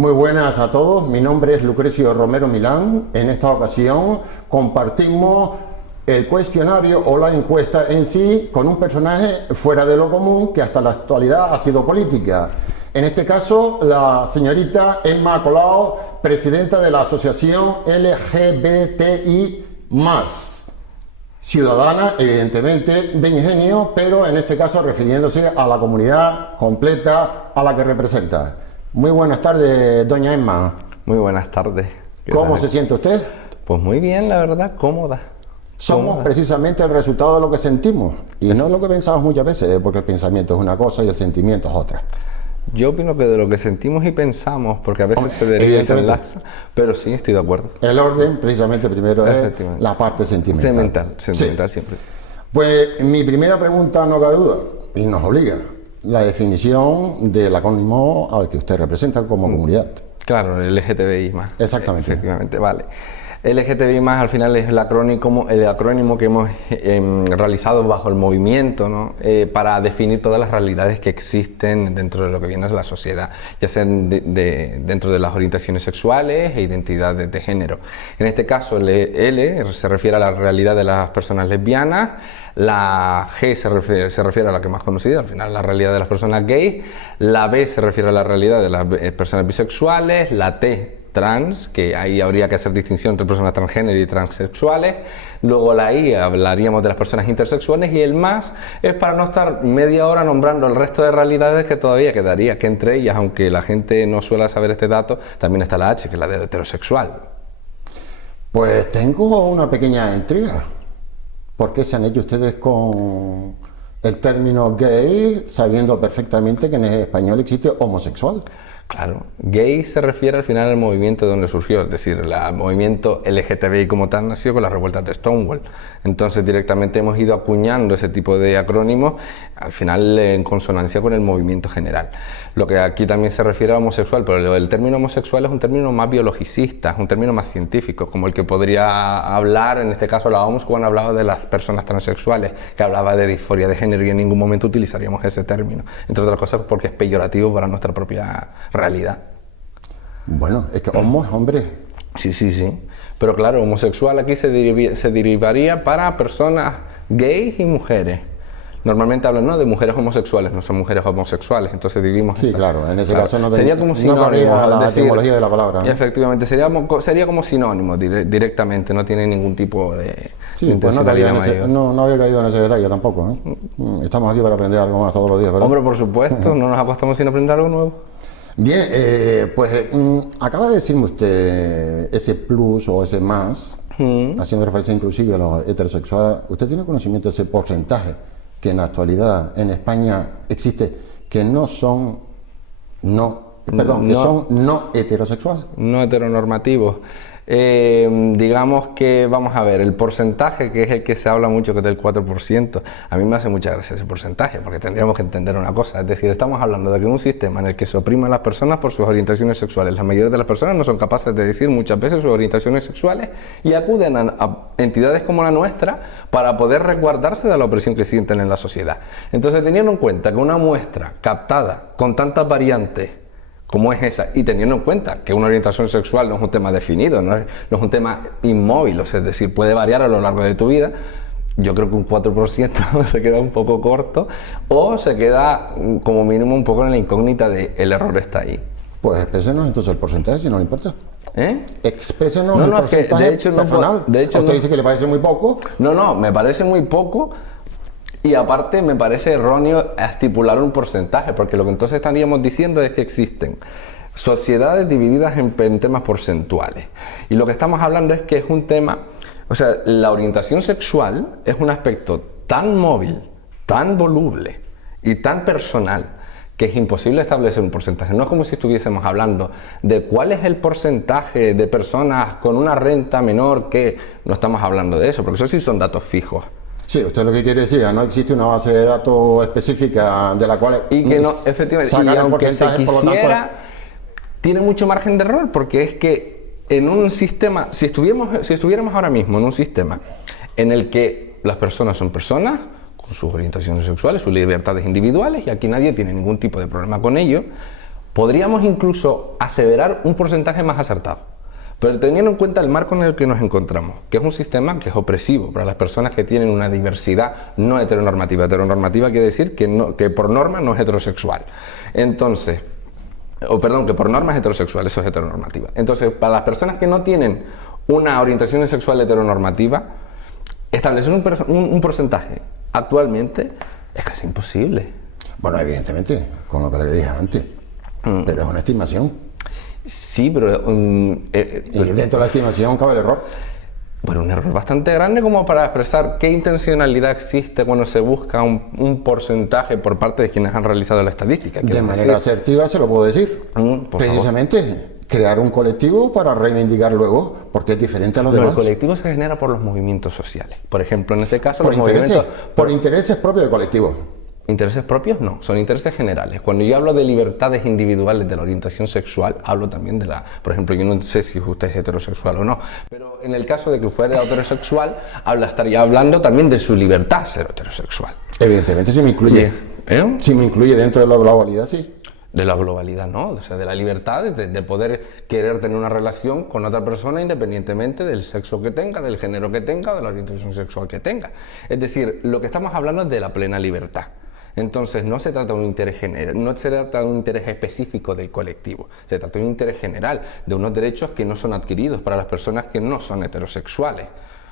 Muy buenas a todos, mi nombre es Lucrecio Romero Milán. En esta ocasión compartimos el cuestionario o la encuesta en sí con un personaje fuera de lo común que hasta la actualidad ha sido política. En este caso, la señorita Emma Colau, presidenta de la asociación LGBTI+, ciudadana, evidentemente, de Ingenio, pero en este caso refiriéndose a la comunidad completa a la que representa. Muy buenas tardes, doña Emma. Muy buenas tardes. ¿Cómo se siente usted? Pues muy bien, la verdad, cómoda. Somos precisamente el resultado de lo que sentimos y no lo que pensamos muchas veces, porque el pensamiento es una cosa y el sentimiento es otra. Yo opino que de lo que sentimos y pensamos, porque a veces se deriva y se enlaza, pero sí, estoy de acuerdo. El orden, precisamente, primero es la parte sentimental. Sentimental sí. Siempre. Pues mi primera pregunta, no cabe duda, y nos obliga, la definición del acrónimo al que usted representa como comunidad. Claro, el LGTBI+. Exactamente. Efectivamente, vale. LGTBI+, al final es el acrónimo que hemos realizado bajo el movimiento, ¿no? Para definir todas las realidades que existen dentro de lo que viene de la sociedad, ya sean dentro de las orientaciones sexuales e identidades de género. En este caso, el L se refiere a la realidad de las personas lesbianas, la G se refiere a la que más conocida, al final la realidad de las personas gays, la B se refiere a la realidad de las personas bisexuales, la T trans, que ahí habría que hacer distinción entre personas transgénero y transexuales, luego la I hablaríamos de las personas intersexuales y el más es para no estar media hora nombrando el resto de realidades que todavía quedaría, que entre ellas, aunque la gente no suele saber este dato, también está la H, que es la de heterosexual. Pues tengo una pequeña intriga. ¿Por qué se han hecho ustedes con el término gay sabiendo perfectamente que en español existe homosexual? Claro, gay se refiere al final al movimiento de donde surgió, es decir, el movimiento LGTBI como tal nació con las revueltas de Stonewall. Entonces directamente hemos ido acuñando ese tipo de acrónimos, al final en consonancia con el movimiento general. Lo que aquí también se refiere a homosexual, pero el término homosexual es un término más biologicista, es un término más científico, como el que podría hablar, en este caso la OMS, cuando hablaba de las personas transexuales, que hablaba de disforia de género y en ningún momento utilizaríamos ese término, entre otras cosas porque es peyorativo para nuestra propia realidad. Bueno, es que homo es hombre. Sí. Pero claro, homosexual aquí se derivaría para personas gays y mujeres. Normalmente hablan, ¿no?, de mujeres homosexuales, no son mujeres homosexuales, entonces dividimos. Sí, claro, en ese caso no sería como sinónimo, no la etimología de la palabra, ¿no? Efectivamente, sería como sinónimo directamente, no tiene ningún tipo de... Sí, pues no había caído en ese detalle tampoco, ¿eh? Estamos aquí para aprender algo más todos los días, ¿verdad? Hombre, por supuesto, no nos acostamos sin aprender algo nuevo. Bien, acaba de decirme usted ese plus o ese más, haciendo referencia inclusive a los heterosexuales. ¿Usted tiene conocimiento de ese porcentaje que en la actualidad en España existe que son no heterosexuales? No heteronormativos. Digamos que, vamos a ver, el porcentaje, que es el que se habla mucho, que es del 4%, a mí me hace mucha gracia ese porcentaje, porque tendríamos que entender una cosa, es decir, estamos hablando de que un sistema en el que se oprime a las personas por sus orientaciones sexuales, la mayoría de las personas no son capaces de decir muchas veces sus orientaciones sexuales y acuden a entidades como la nuestra para poder resguardarse de la opresión que sienten en la sociedad. Entonces, teniendo en cuenta que una muestra captada con tantas variantes como es esa, y teniendo en cuenta que una orientación sexual no es un tema definido, no es un tema inmóvil, es decir, puede variar a lo largo de tu vida, yo creo que un 4% se queda un poco corto, o se queda como mínimo un poco en la incógnita de el error está ahí. Pues exprésenos entonces el porcentaje, si no le importa. Exprésenos el porcentaje personal. Usted dice que le parece muy poco. No, me parece muy poco. Y aparte me parece erróneo estipular un porcentaje, porque lo que entonces estaríamos diciendo es que existen sociedades divididas en temas porcentuales. Y lo que estamos hablando es que es un tema, o sea, la orientación sexual es un aspecto tan móvil, tan voluble y tan personal que es imposible establecer un porcentaje. No es como si estuviésemos hablando de cuál es el porcentaje de personas con una renta menor que... No estamos hablando de eso, porque eso sí son datos fijos. Sí, usted lo que quiere decir, no existe una base de datos específica de la cual y que no, efectivamente, y aunque se quisiera, tiene mucho margen de error, porque es que en un sistema, si estuviéramos ahora mismo en un sistema en el que las personas son personas con sus orientaciones sexuales, sus libertades individuales, y aquí nadie tiene ningún tipo de problema con ello, Podríamos incluso aseverar un porcentaje más acertado, pero teniendo en cuenta el marco en el que nos encontramos, que es un sistema que es opresivo para las personas que tienen una diversidad no heteronormativa. Heteronormativa quiere decir que por norma no es heterosexual. Entonces, que por norma es heterosexual, eso es heteronormativa. Entonces, para las personas que no tienen una orientación sexual heteronormativa, establecer un porcentaje actualmente es casi imposible. Bueno, evidentemente, con lo que le dije antes, pero es una estimación. Sí, pero... y dentro de la estimación cabe el error. Bueno, un error bastante grande como para expresar qué intencionalidad existe cuando se busca un porcentaje por parte de quienes han realizado la estadística. De manera asertiva se lo puedo decir. Precisamente, crear un colectivo para reivindicar luego, porque es diferente a los demás. El colectivo se genera por los movimientos sociales. Por ejemplo, en este caso, por intereses propios del colectivo. ¿Intereses propios? No, son intereses generales. Cuando yo hablo de libertades individuales de la orientación sexual, hablo también de por ejemplo, yo no sé si usted es heterosexual o no, pero en el caso de que fuera heterosexual, estaría hablando también de su libertad ser heterosexual. Evidentemente, si me incluye. Si me incluye dentro de la globalidad, sí. De la globalidad, no, o sea, de la libertad de poder querer tener una relación con otra persona independientemente del sexo que tenga, del género que tenga, de la orientación sexual que tenga. Es decir, lo que estamos hablando es de la plena libertad. Entonces no se trata de un interés general, no se trata de un interés específico del colectivo, se trata de un interés general, de unos derechos que no son adquiridos para las personas que no son heterosexuales.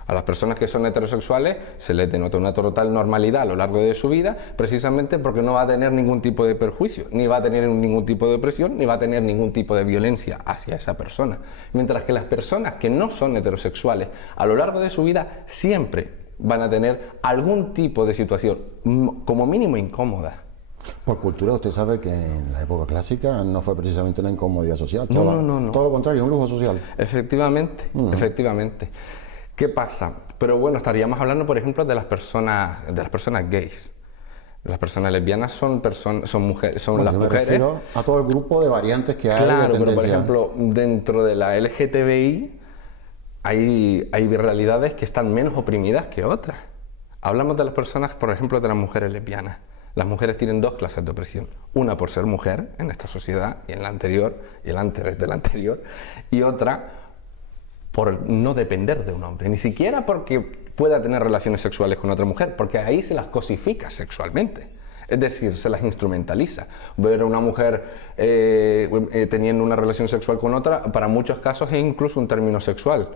A las personas que son heterosexuales se les denota una total normalidad a lo largo de su vida, precisamente porque no va a tener ningún tipo de perjuicio, ni va a tener ningún tipo de opresión, ni va a tener ningún tipo de violencia hacia esa persona. Mientras que las personas que no son heterosexuales, a lo largo de su vida, siempre van a tener algún tipo de situación, como mínimo incómoda. Por cultura, usted sabe que en la época clásica no fue precisamente una incomodidad social, no. Todo lo contrario, un lujo social. Efectivamente, efectivamente. ¿Qué pasa? Pero bueno, estaríamos hablando, por ejemplo, de las personas gays. Las personas lesbianas son mujeres, son las mujeres. Me refiero a todo el grupo de variantes que hay. Claro, pero por ejemplo, dentro de la LGTBI hay realidades que están menos oprimidas que otras. Hablamos de las personas, por ejemplo, de las mujeres lesbianas. Las mujeres tienen dos clases de opresión. Una por ser mujer en esta sociedad y en la anterior, y el antes de la anterior, y otra por no depender de un hombre, ni siquiera porque pueda tener relaciones sexuales con otra mujer, porque ahí se las cosifica sexualmente. Es decir, se las instrumentaliza. Ver a una mujer teniendo una relación sexual con otra, para muchos casos es incluso un término sexual.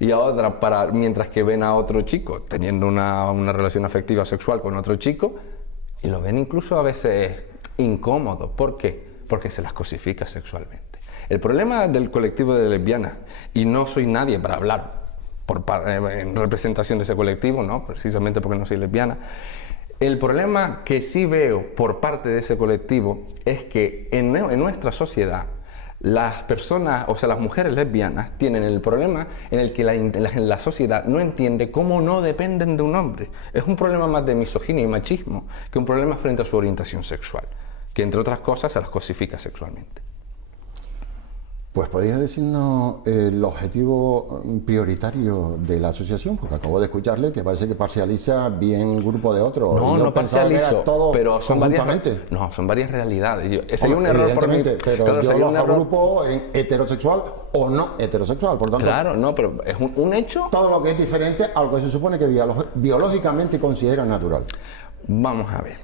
Y a otra, mientras que ven a otro chico teniendo una relación afectiva sexual con otro chico, y lo ven incluso a veces incómodo. ¿Por qué? Porque se las cosifica sexualmente. El problema del colectivo de lesbianas, y no soy nadie para hablar en representación de ese colectivo, ¿no? Precisamente porque no soy lesbiana, el problema que sí veo por parte de ese colectivo es que en nuestra sociedad las personas, o sea, las mujeres lesbianas tienen el problema en el que la sociedad no entiende cómo no dependen de un hombre. Es un problema más de misoginia y machismo que un problema frente a su orientación sexual, que entre otras cosas se las cosifica sexualmente. Pues podría decirnos el objetivo prioritario de la asociación, porque acabo de escucharle que parece que parcializa bien un grupo de otros. No parcializo, pero son varias realidades. Sería un error por mí, pero yo los agrupo en heterosexual o no heterosexual, por tanto. Claro, no, pero es un hecho. Todo lo que es diferente a lo que se supone que biológicamente considera natural. Vamos a ver,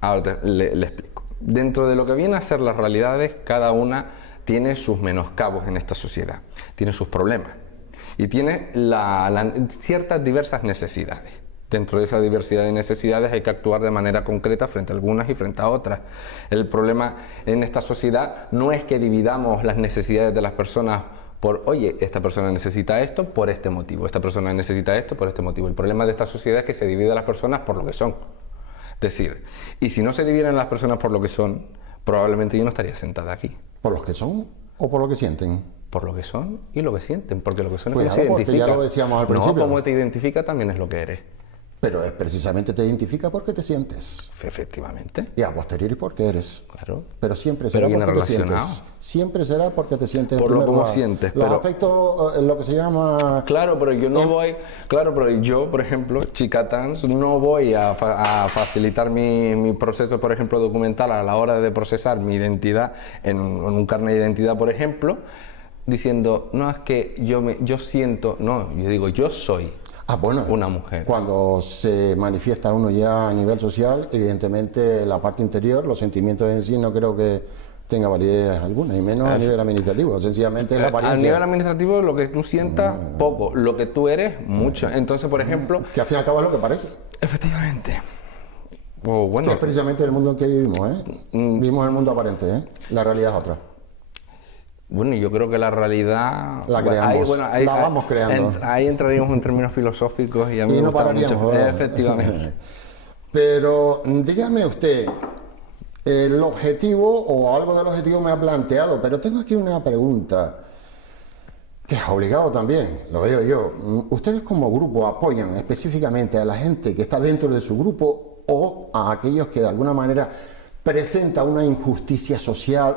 ahora le explico. Dentro de lo que viene a ser las realidades, cada una tiene sus menoscabos en esta sociedad, tiene sus problemas y tiene ciertas diversas necesidades. Dentro de esa diversidad de necesidades hay que actuar de manera concreta frente a algunas y frente a otras. El problema en esta sociedad no es que dividamos las necesidades de las personas por, oye, esta persona necesita esto por este motivo, esta persona necesita esto por este motivo. El problema de esta sociedad es que se divide a las personas por lo que son. Es decir, y si no se dividen las personas por lo que son, probablemente yo no estaría sentada aquí. ¿Por los que son o por lo que sienten? Por lo que son y lo que sienten, porque lo que son es como se identifica. Ya lo decíamos al principio. No, como te identifica también es lo que eres. Pero es precisamente te identifica porque te sientes. Efectivamente. Y a posteriori porque eres. Claro. Pero siempre será porque te sientes. Siempre será porque te sientes. Por lo como sientes. Los aspectos, lo que se llama... Claro, pero yo no voy... Claro, pero yo, por ejemplo, chica trans, no voy a facilitar mi proceso, por ejemplo, documental a la hora de procesar mi identidad en un carnet de identidad, por ejemplo, diciendo, no, es que yo siento... No, yo digo, yo soy... bueno, una mujer. Cuando se manifiesta uno ya a nivel social, evidentemente la parte interior, los sentimientos en sí no creo que tenga validez alguna, y menos a nivel administrativo, sencillamente es la apariencia. A nivel administrativo lo que tú sientas, poco, lo que tú eres, mucho. Entonces, por ejemplo... Que al fin y al cabo es lo que parece. Efectivamente. Bueno, que es precisamente el mundo en que vivimos, ¿eh? Vivimos el mundo aparente, ¿eh? La realidad es otra. Bueno, yo creo que la realidad... La creamos, la vamos creando. Ahí entraríamos en términos filosóficos y a mí me no gusta pararíamos, mucho. ¿verdad? Efectivamente. Pero dígame usted, el objetivo o algo del objetivo me ha planteado, pero tengo aquí una pregunta que es obligado también, lo veo yo. ¿Ustedes como grupo apoyan específicamente a la gente que está dentro de su grupo o a aquellos que de alguna manera presentan una injusticia social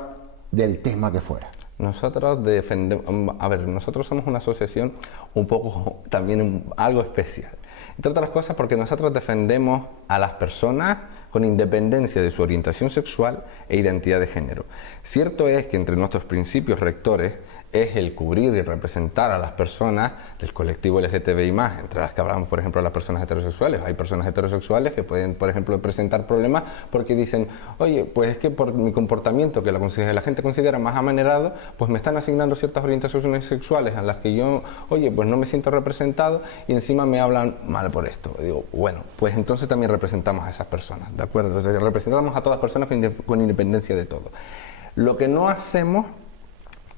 del tema que fuera? Nosotros defendemos, nosotros somos una asociación un poco también algo especial, entre otras cosas porque nosotros defendemos a las personas con independencia de su orientación sexual e identidad de género. Cierto es que entre nuestros principios rectores es el cubrir y representar a las personas del colectivo LGTBI+, entre las que hablamos, por ejemplo, de las personas heterosexuales. Hay personas heterosexuales que pueden, por ejemplo, presentar problemas porque dicen, oye, pues es que por mi comportamiento, que la gente considera más amanerado, pues me están asignando ciertas orientaciones sexuales a las que yo, oye, pues no me siento representado y encima me hablan mal por esto. Digo, bueno, pues entonces también representamos a esas personas, ¿de acuerdo? O sea, representamos a todas las personas con independencia de todo. Lo que no hacemos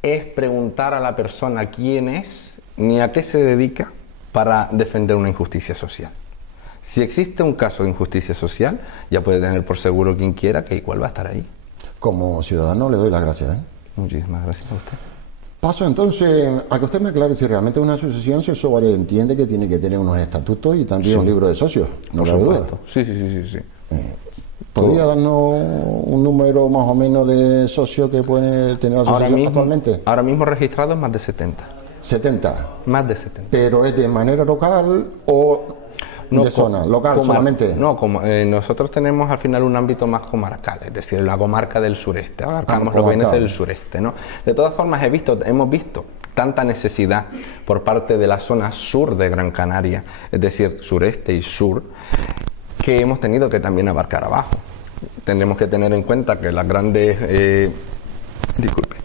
es preguntar a la persona quién es ni a qué se dedica para defender una injusticia social. Si existe un caso de injusticia social, ya puede tener por seguro quien quiera que igual va a estar ahí. Como ciudadano le doy las gracias, ¿eh? Muchísimas gracias a usted. Paso entonces a que usted me aclare si realmente una asociación se sobreentiende que tiene que tener unos estatutos y también un libro de socios, no por cabe duda. supuesto. Sí. ¿Podría darnos un número más o menos de socios que puede tener la asociación actualmente? Ahora mismo registrados más de 70. 70. Más de 70. ¿Pero es de manera local o de zona? ¿Local solamente? No, nosotros tenemos al final un ámbito más comarcal, es decir, la comarca del sureste. Abarcamos lo que viene a ser el sureste, ¿no? De todas formas, hemos visto tanta necesidad por parte de la zona sur de Gran Canaria, es decir, sureste y sur, que hemos tenido que también abarcar abajo. Tendremos que tener en cuenta que las grandes,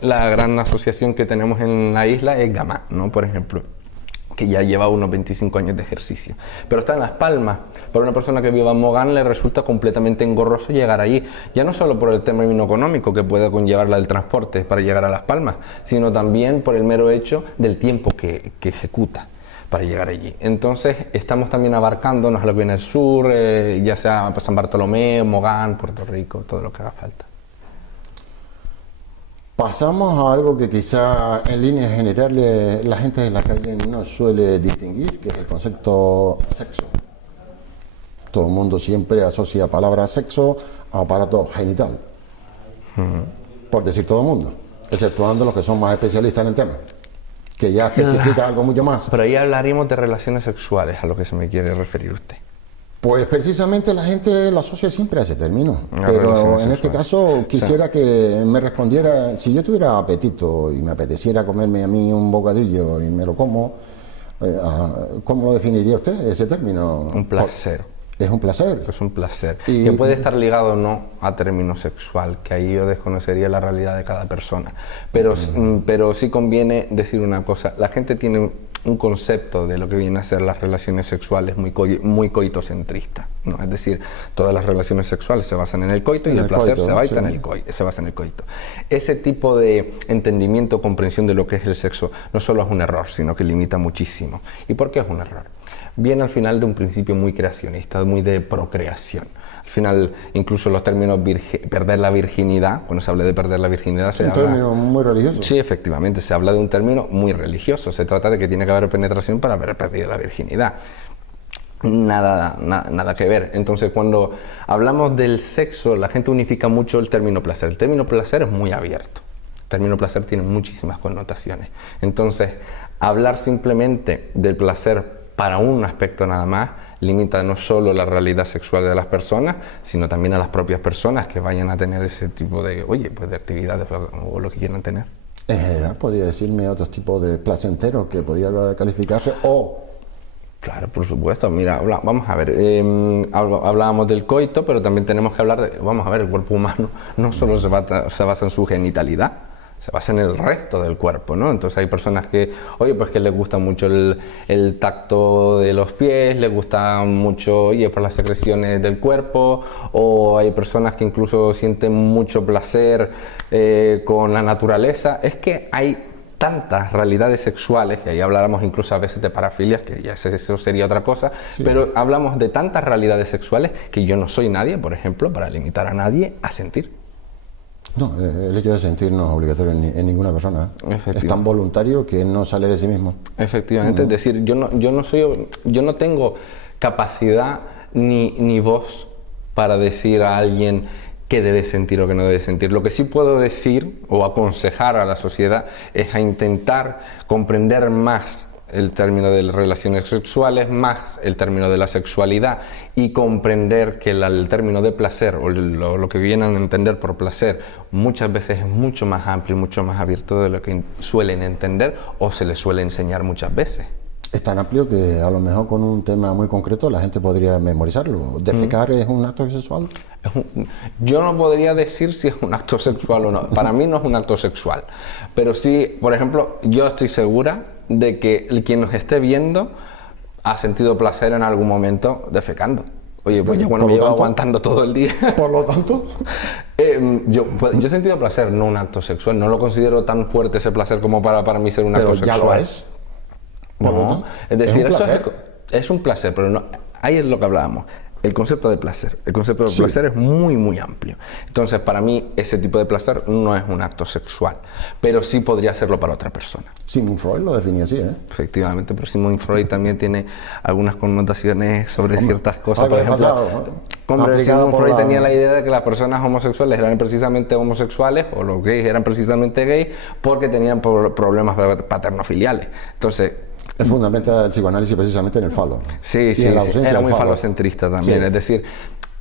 la gran asociación que tenemos en la isla es Gamá, ¿no? Por ejemplo, que ya lleva unos 25 años de ejercicio. Pero está en Las Palmas. Para una persona que viva en Mogán le resulta completamente engorroso llegar allí, ya no solo por el término económico que puede conllevarla el transporte para llegar a Las Palmas, sino también por el mero hecho del tiempo que ejecuta para llegar allí. Entonces estamos también abarcándonos a lo que viene al sur, ya sea San Bartolomé, Mogán, Puerto Rico, todo lo que haga falta. Pasamos a algo que quizá en líneas generales la gente de la calle no suele distinguir, que es el concepto sexo. Todo el mundo siempre asocia la palabra sexo a aparato genital, por decir todo el mundo, exceptuando los que son más especialistas en el tema, que ya especifica algo mucho más. Pero ahí hablaríamos de relaciones sexuales, a lo que se me quiere referir usted. Pues precisamente la gente lo asocia siempre a ese término, pero en este caso quisiera que me respondiera, si yo tuviera apetito y me apeteciera comerme a mí un bocadillo y me lo como, ¿cómo lo definiría usted ese término? Un placer. Es un placer. Es un placer. Que puede estar ligado o no a término sexual, que ahí yo desconocería la realidad de cada persona. Pero sí conviene decir una cosa, la gente tiene un concepto de lo que viene a ser las relaciones sexuales muy coitocentrista, ¿no? Es decir, todas las relaciones sexuales se basan en el coito y el placer se basa en el coito. Ese tipo de entendimiento o comprensión de lo que es el sexo no solo es un error, sino que limita muchísimo. ¿Y por qué es un error? Viene al final de un principio muy creacionista, muy de procreación. Al final, incluso los términos perder la virginidad, cuando se habla de perder la virginidad, se habla... ¿Un término muy religioso? Sí, efectivamente, se habla de un término muy religioso. Se trata de que tiene que haber penetración para haber perdido la virginidad. nada que ver. Entonces, cuando hablamos del sexo, la gente unifica mucho el término placer. El término placer es muy abierto. El término placer tiene muchísimas connotaciones. Entonces, hablar simplemente del placer para un aspecto nada más limita no solo la realidad sexual de las personas, sino también a las propias personas que vayan a tener ese tipo de, pues de actividades o lo que quieran tener. En general, ¿podría decirme otros tipos de placentero que podía calificarse o...? Claro, por supuesto. Mira, vamos a ver, hablábamos del coito, pero también tenemos que hablar de, vamos a ver, el cuerpo humano no solo se basa en su genitalidad, se basa en el resto del cuerpo, ¿no? Entonces hay personas que, pues que les gusta mucho el tacto de los pies, les gusta mucho, por las secreciones del cuerpo, o hay personas que incluso sienten mucho placer con la naturaleza. Es que hay tantas realidades sexuales, que ahí habláramos incluso a veces de parafilias, que ya eso sería otra cosa, sí. Pero hablamos de tantas realidades sexuales que yo no soy nadie, por ejemplo, para limitar a nadie a sentir. No, el hecho de sentir no es obligatorio en ninguna persona. Es tan voluntario que no sale de sí mismo. Efectivamente, es decir, yo no tengo capacidad ni voz para decir a alguien qué debe sentir o qué no debe sentir. Lo que sí puedo decir o aconsejar a la sociedad es a intentar comprender más el término de las relaciones sexuales, más el término de la sexualidad, y comprender que el término de placer o lo que vienen a entender por placer muchas veces es mucho más amplio y mucho más abierto de lo que suelen entender o se les suele enseñar muchas veces. Es tan amplio que a lo mejor con un tema muy concreto la gente podría memorizarlo. ¿Defecar es un acto sexual? Yo no podría decir si es un acto sexual o no. Para mí no es un acto sexual. Pero sí, por ejemplo, yo estoy segura de que quien nos esté viendo ha sentido placer en algún momento defecando. Pues yo me llevo aguantando todo el día. ¿Por lo tanto? Yo he sentido placer, no un acto sexual. No lo considero tan fuerte ese placer como para mí ser un acto sexual. Pero ya lo es. No, es decir, eso es un placer, pero no, ahí es lo que hablábamos. El concepto de placer. El concepto de placer es muy, muy amplio. Entonces, para mí, ese tipo de placer no es un acto sexual, pero sí podría serlo para otra persona. Sigmund Freud lo definía así, ¿eh? Efectivamente, pero Sigmund Freud también tiene algunas connotaciones sobre ciertas cosas. Por ejemplo, Sigmund Freud tenía la idea de que las personas homosexuales eran precisamente homosexuales, o los gays eran precisamente gays, porque tenían problemas paternofiliales. Entonces, el fundamento del psicoanálisis precisamente en el falo. Sí, era muy falocentrista también. Sí. Es decir,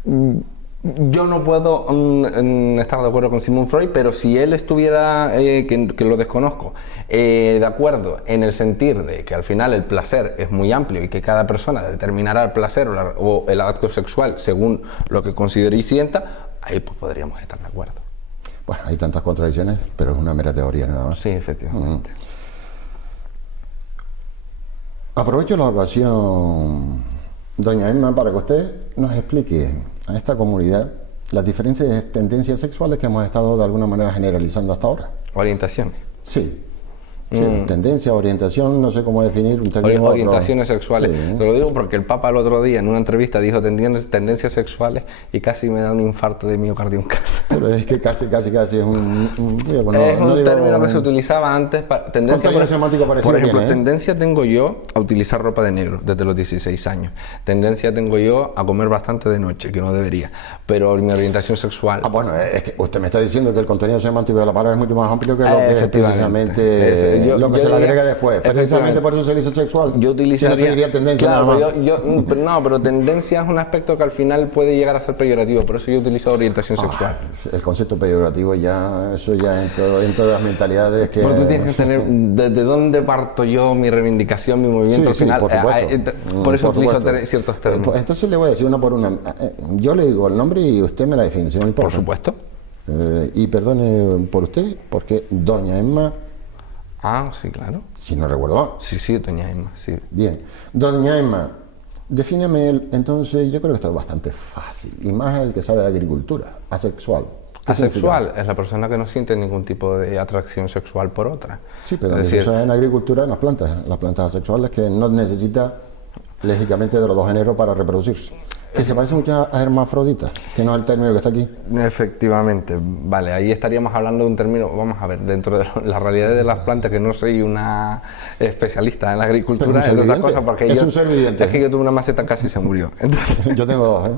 yo no puedo estar de acuerdo con Sigmund Freud, pero si él estuviera, que lo desconozco, de acuerdo en el sentir de que al final el placer es muy amplio y que cada persona determinará el placer o el acto sexual según lo que considere y sienta, ahí pues podríamos estar de acuerdo. Bueno, hay tantas contradicciones, pero es una mera teoría nada más. Sí, efectivamente. Aprovecho la ocasión, doña Emma, para que usted nos explique a esta comunidad las diferentes tendencias sexuales que hemos estado de alguna manera generalizando hasta ahora. ¿Orientación? Sí. Sí, tendencia, orientación, no sé cómo definir un término. Orientaciones sexuales. Sí. Te lo digo porque el Papa el otro día en una entrevista dijo tendencias sexuales y casi me da un infarto de miocardio en casa. Pero es que casi es un término que se utilizaba antes para tendencia. Por ejemplo, tendencia tengo yo a utilizar ropa de negro desde los 16 años. Tendencia tengo yo a comer bastante de noche, que no debería. Pero mi orientación sexual. Bueno, es que usted me está diciendo que el contenido semántico de la palabra es mucho más amplio que lo que es precisamente. Lo que se le agrega después, precisamente por eso se le dice sexual. Yo utilizaría, si no sería tendencia, claro, pero tendencia es un aspecto que al final puede llegar a ser peyorativo, por eso yo utilizo orientación sexual. El concepto peyorativo eso ya dentro de las mentalidades que... Pero tú tienes que tener, ¿desde dónde parto yo mi reivindicación, mi movimiento final? Por supuesto. Por eso utilizo ciertos términos. Pues entonces le voy a decir una por una. Yo le digo el nombre y usted me la define, si no importa. Por supuesto. Y perdone por usted, porque doña Emma... Ah, sí, claro. Si no recuerdo. Sí, doña Emma, sí. Bien. Doña Emma, defíneme entonces, yo creo que esto es bastante fácil, y más el que sabe de agricultura, asexual. Asexual es la persona que no siente ningún tipo de atracción sexual por otra. Sí, pero eso en agricultura, en las plantas asexuales que no necesita lógicamente de los dos géneros para reproducirse. Que se parece mucho a hermafrodita, que no es el término que está aquí. Efectivamente, vale, ahí estaríamos hablando de un término, vamos a ver, dentro de la realidad de las plantas, que no soy una especialista en la agricultura, es otra cosa, porque es un ser viviente. Es que yo tuve una maceta casi se murió. Entonces, yo tengo dos,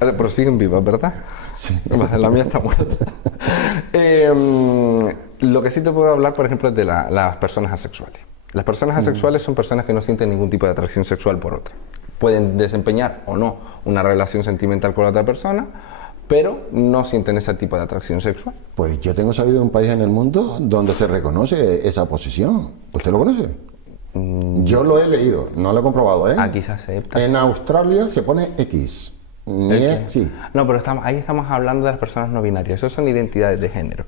pero siguen vivas, ¿verdad? Sí. La mía está muerta. Lo que sí te puedo hablar, por ejemplo, es de las personas asexuales. Las personas asexuales son personas que no sienten ningún tipo de atracción sexual por otra. Pueden desempeñar o no una relación sentimental con la otra persona, pero no sienten ese tipo de atracción sexual. Pues yo tengo sabido de un país en el mundo donde se reconoce esa posición. ¿Usted lo conoce? Yo lo he leído, no lo he comprobado, ¿eh? Aquí se acepta. En Australia se pone X. Sí. No, pero ahí estamos hablando de las personas no binarias. Eso son identidades de género.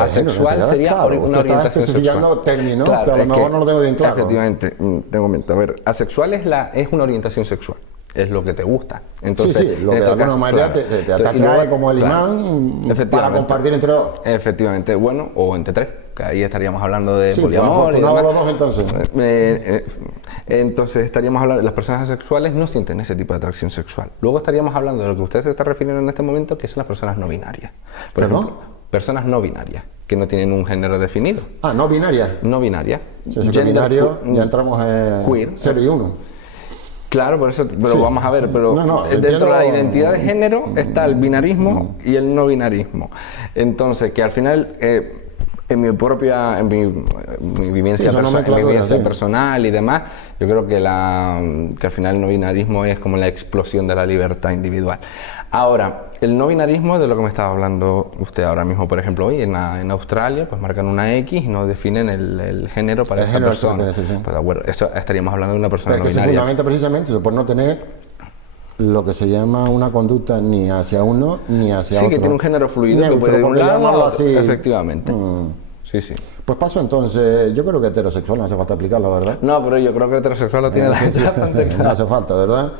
Asexual sería claro, una orientación sexual. Términos, claro, que a lo mejor no lo tengo bien claro. Efectivamente, tengo mente. A ver, asexual es una orientación sexual. Es lo que te gusta. Entonces, sí, lo que de alguna manera te atrae como el imán para compartir entre dos. Efectivamente, bueno, o entre tres, que ahí estaríamos hablando de poliamor y demás. Los dos entonces. Entonces estaríamos hablando, las personas asexuales no sienten ese tipo de atracción sexual. Luego estaríamos hablando de lo que usted se está refiriendo en este momento, que son las personas no binarias. Por ejemplo, personas no binarias, que no tienen un género definido. Ah, no binarias. No binarias. Binario, ya entramos en queer. 0 y 1. Claro, por eso, pero vamos a ver, pero dentro de la identidad de género está el binarismo y el no binarismo. Entonces, que al final, en mi vivencia, personal y demás, yo creo que al final el no binarismo es como la explosión de la libertad individual. Ahora, el no binarismo, de lo que me estaba hablando usted ahora mismo, por ejemplo, hoy en Australia, pues marcan una X y no definen el género para esa persona. Pues bueno, eso estaríamos hablando de una persona no binaria. Se fundamenta precisamente por no tener lo que se llama una conducta ni hacia uno ni hacia otro. Sí, que tiene un género fluido, neutro, que puede de un lado, efectivamente. Sí. Pues paso entonces, yo creo que heterosexual no hace falta explicarlo, ¿verdad? No, pero yo creo que heterosexual lo tiene la gente bastante claro. No hace falta, ¿verdad?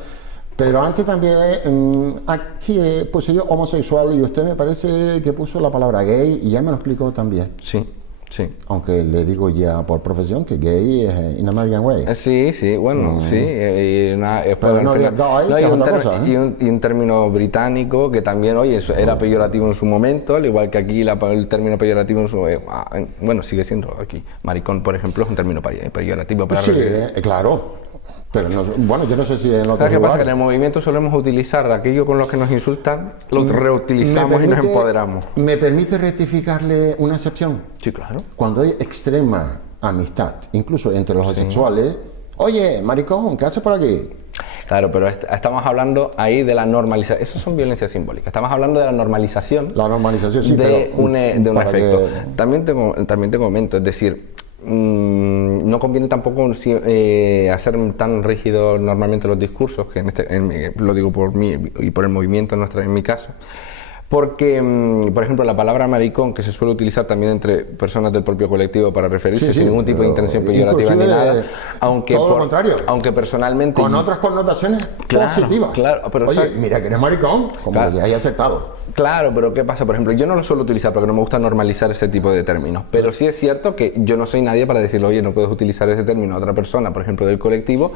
Pero antes también, aquí puse yo homosexual y usted me parece que puso la palabra gay y ya me lo explicó también. Sí. Aunque le digo ya por profesión que gay es in American way. Sí, bueno, sí. Pero no diga gay, que es otra cosa, ¿eh? Y un término británico que también, oye, era peyorativo en su momento, al igual que aquí el término peyorativo en su... bueno, sigue siendo aquí. Maricón, por ejemplo, es un término peyorativo para... Sí, claro. Pero bueno, yo no sé si en otros lugares... ¿Qué pasa? Que en el movimiento solemos utilizar aquello con lo que nos insultan, lo reutilizamos y nos empoderamos. ¿Me permite rectificarle una excepción? Sí, claro. Cuando hay extrema amistad, incluso entre los asexuales, oye, maricón, ¿qué haces por aquí? Claro, pero estamos hablando ahí de la normalización. Eso son violencias simbólicas. Estamos hablando de la normalización. La normalización, sí, de un efecto. También te comento, es decir... no conviene tampoco hacer tan rígidos normalmente los discursos, que lo digo por mí y por el movimiento en mi caso, porque, por ejemplo, la palabra maricón, que se suele utilizar también entre personas del propio colectivo para referirse sin ningún tipo de intención peyorativa ni nada, todo lo contrario, aunque personalmente... Con otras connotaciones positivas. Claro, pero oye, mira que eres maricón, como que hayas aceptado. Claro, pero ¿qué pasa? Por ejemplo, yo no lo suelo utilizar porque no me gusta normalizar ese tipo de términos, pero sí es cierto que yo no soy nadie para decirle, oye, no puedes utilizar ese término a otra persona, por ejemplo, del colectivo,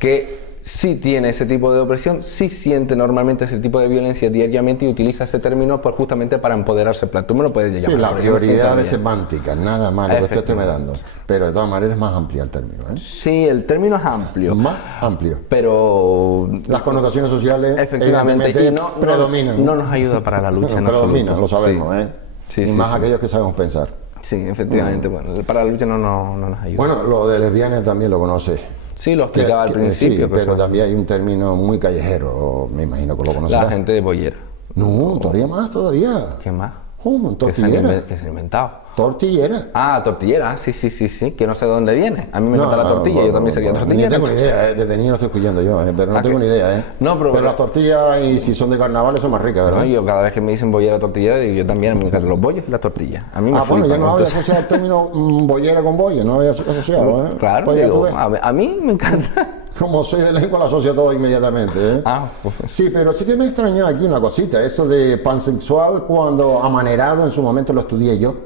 que sí tiene ese tipo de opresión, sí siente normalmente ese tipo de violencia diariamente y utiliza ese término pues, justamente para empoderarse. Tú me lo puedes llamar. Sí, la prioridad de semántica, nada más lo que usted esté me dando. Pero de todas maneras es más amplio el término, ¿eh? Sí, el término es amplio. Más amplio. Pero... las connotaciones sociales efectivamente predominan. No nos ayuda para la lucha en predominan, lo sabemos, sí. ¿eh? Sí, y más aquellos que sabemos pensar. Sí, efectivamente. Bueno, para la lucha no nos ayuda. Bueno, lo de lesbianas también lo conoce. Sí, lo explicaba al principio. Sí, pero también hay un término muy callejero, me imagino que lo conocerá. La gente de bollera. No, todavía más, todavía. ¿Qué más? Tortillera. Que se han inventado. Tortillera. Ah, tortillera, sí, que no sé de dónde viene. A mí me encanta la tortilla, yo también sería tortillera. No tengo ni idea, desde niño lo estoy escuchando yo, pero no tengo ni idea, ¿eh? No, pero las tortillas, y si son de carnaval, son más ricas, ¿verdad? No, yo cada vez que me dicen bollera tortillera, digo, yo también me encantan los bollos y las tortillas. A mí me bueno, ya no había asociado el término bollera con bollo, no había asociado, ¿eh? Claro, pues digo, a mí me encanta. Como soy de lengua, lo asocio todo inmediatamente, ¿eh? Pues. Sí, pero sí que me extrañó aquí una cosita, esto de pansexual, cuando amanerado en su momento lo estudié yo.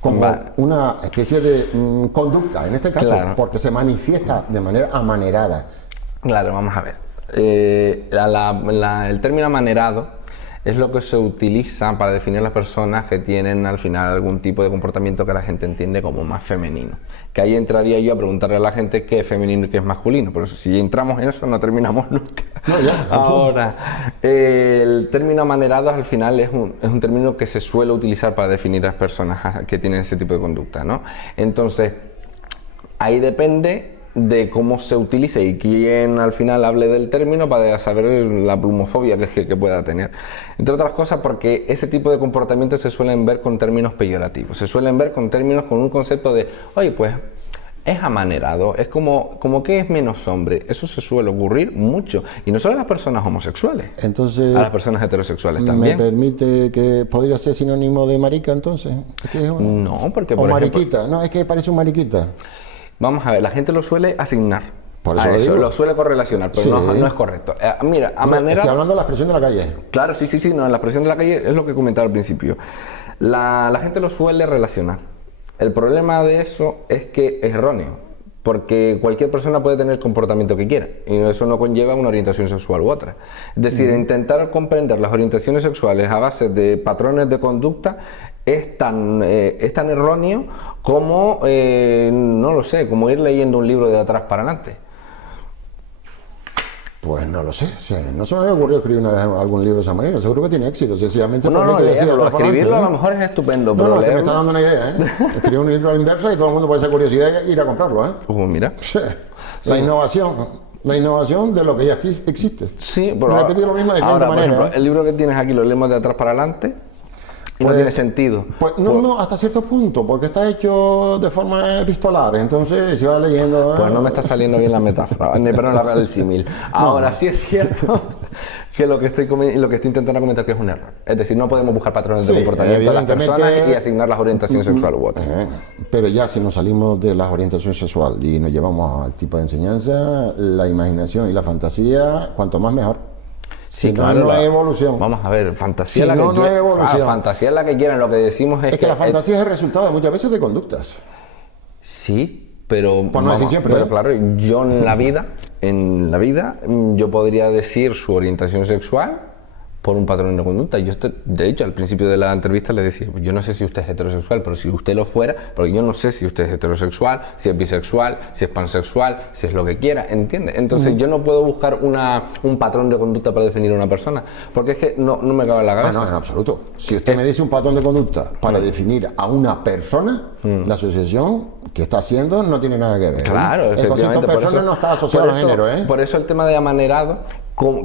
como Vale. una especie de conducta, en este caso, Claro. porque se manifiesta de manera amanerada. Claro, vamos a ver. El término amanerado es lo que se utiliza para definir a las personas que tienen al final algún tipo de comportamiento que la gente entiende como más femenino. Que ahí entraría yo a preguntarle a la gente qué es femenino y qué es masculino. Por eso, si entramos en eso, no terminamos nunca. No, ya. Ahora, el término amanerado al final es un término que se suele utilizar para definir a las personas que tienen ese tipo de conducta, ¿no? Entonces, ahí depende de cómo se utilice y quién al final hable del término para saber la plumofobia que pueda tener. Entre otras cosas porque ese tipo de comportamientos se suelen ver con términos peyorativos, se suelen ver con términos con un concepto de, oye, pues es amanerado, es como que es menos hombre. Eso se suele ocurrir mucho, y no solo a las personas homosexuales, Entonces, a las personas heterosexuales ¿me también. permite que podría ser sinónimo de marica entonces? ¿Es que es No, porque o por ejemplo, mariquita, no, es que parece un mariquita. vamos a ver, la gente lo suele asignar. Por eso a lo eso, digo. lo suele correlacionar, pero Sí. no es correcto. Mira, No, amanerado... estoy hablando de la expresión de la calle. Claro, sí, no, en la expresión de la calle es lo que comentaba al principio. La gente lo suele relacionar. El problema de eso es que es erróneo, porque cualquier persona puede tener el comportamiento que quiera, y eso no conlleva una orientación sexual u otra. Es decir, intentar comprender las orientaciones sexuales a base de patrones de conducta es tan erróneo como, no lo sé, como ir leyendo un libro de atrás para adelante. Pues no lo sé, sí, no se me había ocurrido escribir algún libro de esa manera, seguro que tiene éxito, sencillamente No, porque hay que decir leerlo, atrás para escribirlo a lo adelante, mejor es estupendo, No, pero no, que me leerlo... está dando una idea, ¿eh? Escribir un libro a la inversa y todo el mundo puede ser curiosidad e ir a comprarlo, ¿eh? Mira. Sí. La innovación de lo que ya existe. Sí, pero Repetir lo mismo de diferente ahora, por manera. ejemplo, el libro que tienes aquí lo leemos de atrás para adelante y no Pues- tiene sentido. Pues no, hasta cierto punto, porque está hecho de forma epistolar, entonces se va leyendo... Pues no me está saliendo bien la metáfora, perdón, el símil. Ahora sí es cierto que lo que estoy intentando comentar que es un error. Es decir, no podemos buscar patrones Sí, de comportamiento de las evidentemente- personas y asignarlas orientación sexual u otra. Pero ya si nos salimos de la orientación sexual y nos llevamos al tipo de enseñanza, la imaginación y la fantasía, cuanto más mejor. Sí, Si no, claro, no hay evolución. Vamos a ver, fantasía Si la no, que no hay quieran. evolución. Fantasía es la que quieran, lo que decimos es Es que la fantasía es el resultado muchas veces de conductas. Sí, pero Por no decir siempre, pero ¿eh? claro, yo en la vida, yo podría decir su orientación sexual por un patrón de conducta. De hecho, al principio de la entrevista le decía, yo no sé si usted es heterosexual, pero si usted lo fuera, porque yo no sé si usted es heterosexual, si es bisexual, si es pansexual, si es lo que quiera, ¿entiende? Entonces yo no puedo buscar un patrón de conducta para definir a una persona, porque es que no me cabe en la cabeza. No, en absoluto. Si usted me dice un patrón de conducta para definir a una persona, la asociación que está haciendo no tiene nada que ver. Claro, El concepto efectivamente. persona no está asociado por a eso- género, ¿eh? Por eso el tema de amanerado,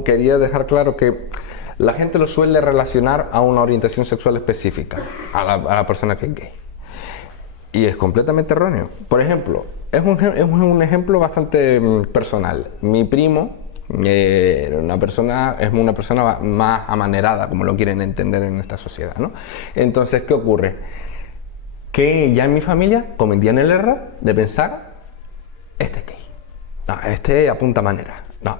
quería dejar claro que la gente lo suele relacionar a una orientación sexual específica, a la persona que es gay. Y es completamente erróneo. Por ejemplo, es un ejemplo bastante personal. Mi primo es una persona más amanerada, como lo quieren entender en esta sociedad, ¿no? Entonces, ¿qué ocurre? Que ya en mi familia cometían el error de pensar, este es gay. No, este apunta manera. No,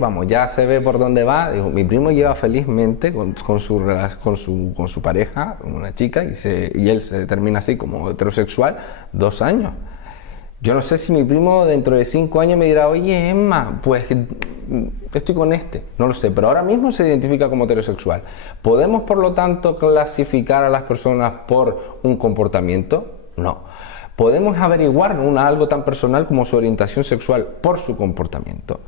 vamos, ya se ve por dónde va. Digo, mi primo lleva felizmente con su pareja, una chica, y él se determina así como heterosexual, 2 años. Yo no sé si mi primo dentro de 5 años me dirá, oye, Emma, pues estoy con este. No lo sé, pero ahora mismo se identifica como heterosexual. ¿Podemos, por lo tanto, clasificar a las personas por un comportamiento? No. ¿Podemos averiguar algo tan personal como su orientación sexual por su comportamiento?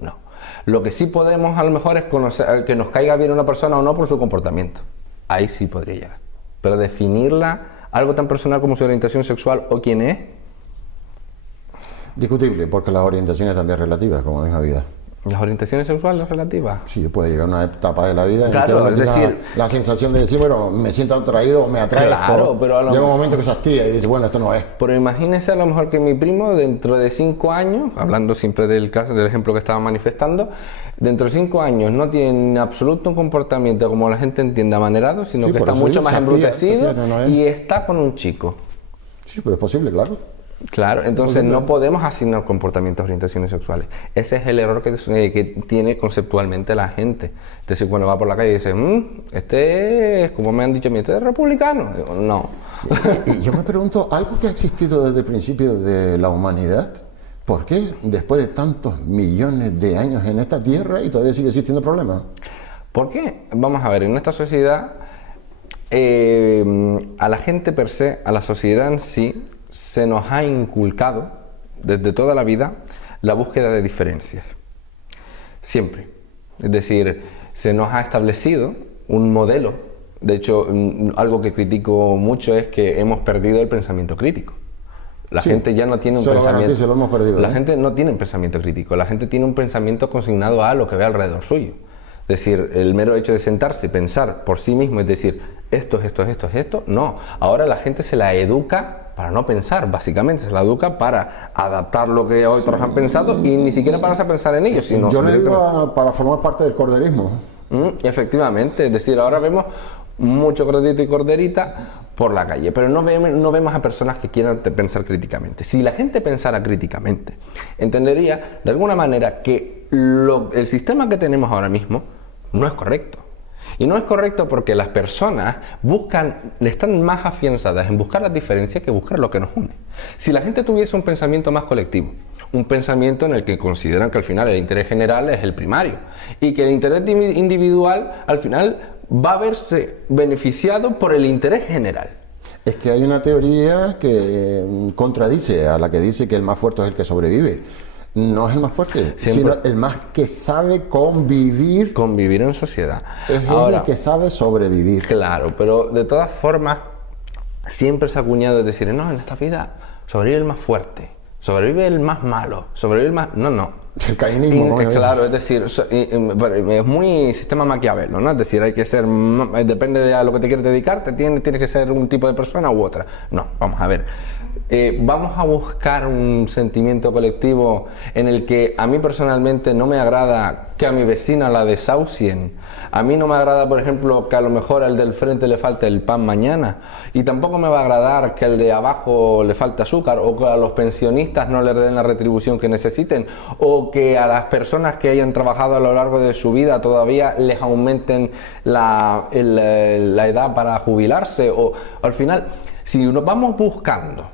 No. Lo que sí podemos a lo mejor es conocer, que nos caiga bien una persona o no por su comportamiento. Ahí sí podría llegar. Pero definirla, algo tan personal como su orientación sexual o quién es, Discutible, porque las orientaciones también relativas, como en la vida. las orientaciones sexuales relativas. Sí, puede llegar a una etapa de la vida Claro, en que uno es tenga decir- la sensación de decir, bueno, me siento atraído, me atrae Claro, esto. pero a lo- Llega un momento que se hastía y dice, bueno, esto no es. Pero imagínese a lo mejor que mi primo dentro de 5 años, hablando siempre del caso, del ejemplo que estaba manifestando, dentro de 5 años no tiene en absoluto un comportamiento como la gente entiende amanerado, sino Sí, que por está eso mucho digo, más se hastía, embrutecido no es. y está con un chico. Sí, pero es posible, claro. Claro, entonces no podemos asignar comportamientos, orientaciones sexuales. Ese es el error que tiene conceptualmente la gente. Es decir, cuando va por la calle y dice, este es, como me han dicho a mí, este es republicano. Digo, no. Y yo me pregunto, algo que ha existido desde el principio de la humanidad, ¿por qué después de tantos millones de años en esta tierra y todavía sigue existiendo problemas? ¿Por qué? Vamos a ver, en esta sociedad, a la gente per se, a la sociedad en sí, se nos ha inculcado desde toda la vida la búsqueda de diferencias. Siempre. Es decir, se nos ha establecido un modelo. De hecho, algo que critico mucho es que hemos perdido el pensamiento crítitico. La gente ya no tiene un pensamiento. Lo hemos perdido, la gente no tiene un pensamiento crítico. La gente tiene un pensamiento consignado a lo que ve alrededor suyo. Es decir, el mero hecho de sentarse y pensar por sí mismo, es decir, esto, no. Ahora la gente se la educa para no pensar, básicamente, se la educa para adaptar lo que otros han pensado y ni siquiera para pensar en ello, sino... Yo le digo para formar parte del corderismo. Efectivamente, es decir, ahora vemos mucho corderito y corderita por la calle, pero no vemos a personas que quieran pensar críticamente. Si la gente pensara críticamente, entendería de alguna manera que el sistema que tenemos ahora mismo no es correcto. Y no es correcto porque las personas están más afianzadas en buscar las diferencias que buscar lo que nos une. Si la gente tuviese un pensamiento más colectivo, un pensamiento en el que consideran que al final el interés general es el primario y que el interés individual al final va a verse beneficiado por el interés general. Es que hay una teoría que contradice a la que dice que el más fuerte es el que sobrevive. No es el más fuerte, sino el más que sabe convivir. Convivir en sociedad. Es el que sabe sobrevivir. Claro, pero de todas formas, siempre se ha acuñado de decir, no, en esta vida sobrevive el más fuerte, sobrevive el más malo, sobrevive el más... No. El cainismo. Claro, es decir, es muy sistema Maquiavelo, ¿no? Es decir, hay que ser, depende de a lo que te quieres dedicarte, tiene que ser un tipo de persona u otra. No, vamos a ver. Vamos a buscar un sentimiento colectivo en el que a mí personalmente no me agrada que a mi vecina la desahucien. A mí no me agrada, por ejemplo, que a lo mejor al del frente le falte el pan mañana. Y tampoco me va a agradar que al de abajo le falte azúcar, o que a los pensionistas no les den la retribución que necesiten, o que a las personas que hayan trabajado a lo largo de su vida todavía les aumenten la edad para jubilarse. O al final, si nos vamos buscando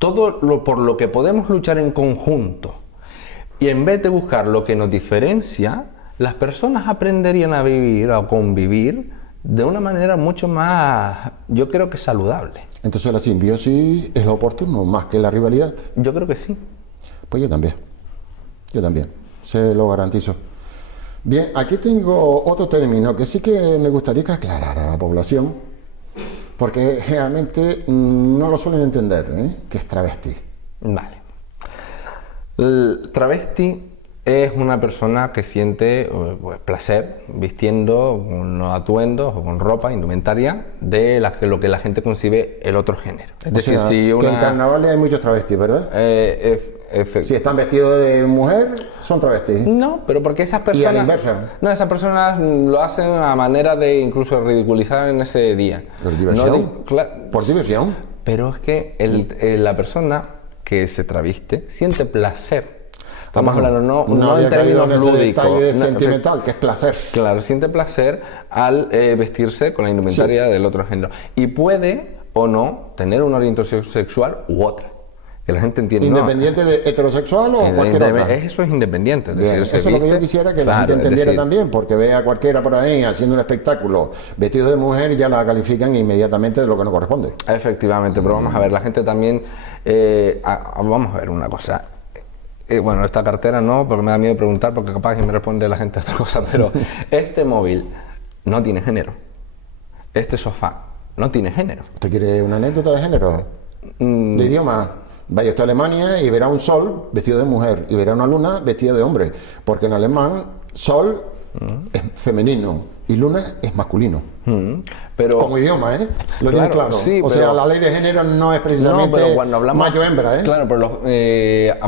por lo que podemos luchar en conjunto, y en vez de buscar lo que nos diferencia, las personas aprenderían a vivir, a convivir de una manera mucho más, yo creo que saludable. Entonces la simbiosis es lo oportuno, más que la rivalidad. Yo creo que sí. Pues yo también, se lo garantizo. Bien, aquí tengo otro término que sí que me gustaría que aclarara a la población, porque generalmente no lo suelen entender, que es travesti. Vale. El travesti es una persona que siente placer vistiendo unos atuendos o con ropa, indumentaria, de lo que la gente concibe el otro género. Es decir, si que en carnavales hay muchos travestis, ¿verdad? Si están vestidos de mujer, son travestis. No, pero porque esas personas... Y a la inversa. No, esas personas lo hacen a manera de incluso ridiculizar en ese día. ¿Por diversión? ¿Por diversión? Pero es que la persona que se traviste siente placer. Estamos hablando no en términos lúdicos. Detalle sentimental, que es placer. Claro, siente placer al vestirse con la indumentaria del otro género. Y puede o no tener una orientación sexual u otra. Que la gente entiende. ¿Independiente de heterosexual o cualquier otra? Eso es independiente. Bien, eso es lo que yo quisiera que la gente entendiera también, porque ve a cualquiera por ahí haciendo un espectáculo vestido de mujer y ya la califican inmediatamente de lo que no corresponde. Efectivamente, pero vamos a ver, la gente también... vamos a ver una cosa. Bueno, esta cartera no, porque me da miedo preguntar, porque capaz que me responde la gente a otra cosa, pero este móvil no tiene género. Este sofá no tiene género. ¿Usted quiere una anécdota de género? De idioma. Vaya usted a Alemania y verá un sol vestido de mujer y verá una luna vestida de hombre, porque en alemán sol es femenino y luna es masculino. Pero, como idioma, lo tiene claro. Sí, o sea, la ley de género no es precisamente macho-hembra. Claro, pero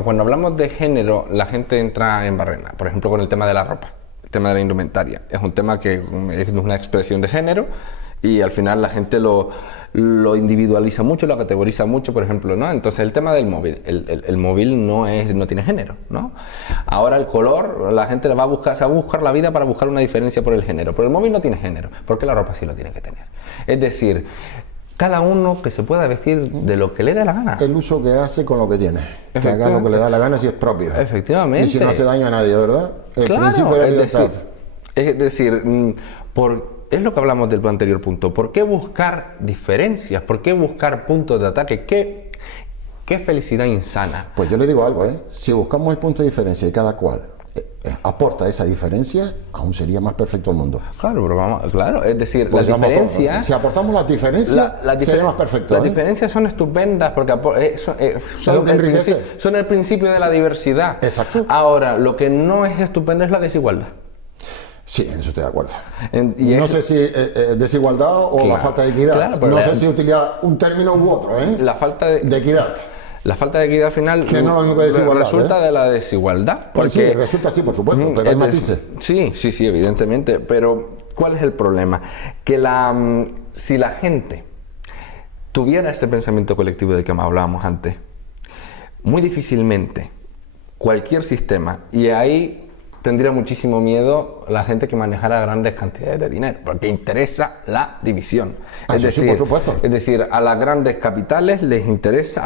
cuando hablamos de género, la gente entra en barrena. Por ejemplo, con el tema de la ropa, el tema de la indumentaria. Es un tema que es una expresión de género y al final la gente lo lo individualiza mucho, lo categoriza mucho, por ejemplo, ¿no? Entonces el tema del móvil, el móvil no tiene género, ¿no? Ahora el color, la gente se va a buscar la vida para buscar una diferencia por el género, pero el móvil no tiene género, porque la ropa sí lo tiene que tener. Es decir, cada uno que se pueda vestir de lo que le dé la gana. El uso que hace con lo que tiene. Que haga lo que le da la gana si es propio. Efectivamente. Y si no hace daño a nadie, ¿verdad? El claro, principio de la libertad. Es decir, es lo que hablamos del anterior punto. ¿Por qué buscar diferencias? ¿Por qué buscar puntos de ataque? ¿Qué felicidad insana? Pues yo le digo algo, ¿eh? Si buscamos el punto de diferencia y cada cual aporta esa diferencia, aún sería más perfecto el mundo. Claro, pero claro, es decir, pues las diferencias... Si aportamos las diferencias, sería más perfecto. Las diferencias son estupendas porque son el principio de la diversidad. Exacto. Ahora, lo que no es estupendo es la desigualdad. Sí, en eso estoy de acuerdo. No sé si desigualdad o la falta de equidad. Claro, no sé si utilizar un término u otro, ¿eh? La falta de equidad. La falta de equidad final que no lo único resulta de la desigualdad. Porque, sí, resulta así, por supuesto, pero hay matices. Sí, evidentemente. Pero ¿cuál es el problema? Que si la gente tuviera ese pensamiento colectivo del que hablábamos antes, muy difícilmente cualquier sistema, y ahí tendría muchísimo miedo la gente que manejara grandes cantidades de dinero, porque interesa la división. Es decir, sí, por supuesto. Es decir, a los grandes capitales les interesa